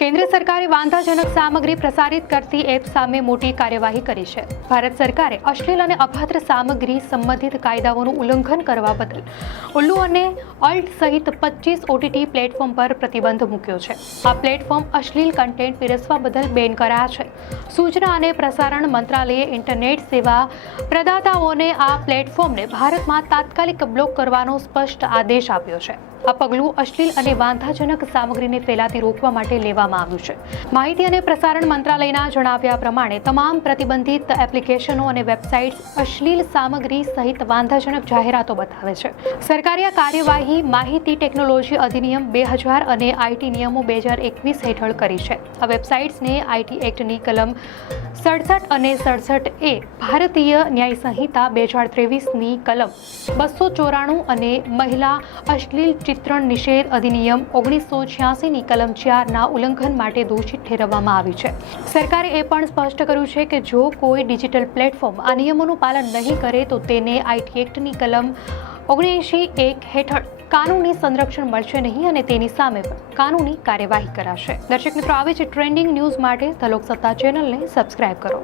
કેન્દ્ર સરકારે વાંધાજનક સામગ્રી પ્રસારિત કરતી એપ સામે મોટી કાર્યવાહી કરી છે. ભારત સરકારે અશ્લીલ અને અભદ્ર સામગ્રી સંબંધિત કાયદાઓનું ઉલ્લંઘન કરવા બદલ ઉલ્લુ અને અલ્ટ સહિત 25 OTT પ્લેટફોર્મ પર પ્રતિબંધ મૂક્યો છે. આ પ્લેટફોર્મ અશ્લીલ કન્ટેન્ટ પીરસવા બદલ બેન કરાયા છે. સૂચના અને પ્રસારણ મંત્રાલયે ઇન્ટરનેટ સેવા પ્રદાતાઓને આ પ્લેટફોર્મને ભારતમાં તાત્કાલિક બ્લોક કરવાનો સ્પષ્ટ આદેશ આપ્યો છે. આ પગલું અશ્લીલ અને વાંધાજનક સામગ્રીને ફેલાતી રોકવા માટે લેવામાં આવ્યું છે. માહિતી અને પ્રસારણ મંત્રાલયના જણાવ્યા પ્રમાણે તમામ પ્રતિબંધિત એપ્લિકેશનો અને વેબસાઇટ્સ અશ્લીલ સામગ્રી સહિત વાંધાજનક જાહેરાતો બતાવે છે. સરકારે આ કાર્યવાહી માહિતી ટેકનોલોજી અધિનિયમ 2000 અને આઈટી નિયમો 2021 હેઠળ કરી છે. આ વેબસાઇટ્સને આઈટી એક્ટની કલમ 67 અને 67A, ભારતીય ન્યાય સંહિતા 2023ની કલમ 294 અને મહિલા અશ્લીલ ચિત્રણ નિષેધ અધિનિયમ 1986ની કલમ 4ના ઉલ્લંઘન માટે દોષિત ઠેરવવામાં આવી છે. સરકારે એ પણ સ્પષ્ટ કર્યું છે કે જો કોઈ ડિજિટલ પ્લેટફોર્મ આ નિયમોનું પાલન નહીં કરે તો તેને આઈટી એક્ટની કલમ 79(1) હેઠળ કાનૂની સંરક્ષણ મળશે નહીં અને તેની સામે પણ કાનૂની કાર્યવાહી કરાશે. દર્શક મિત્રો, આવી જ ટ્રેન્ડિંગ ન્યૂઝ માટે ધ લોકસત્તા ચેનલને સબસ્ક્રાઇબ કરો.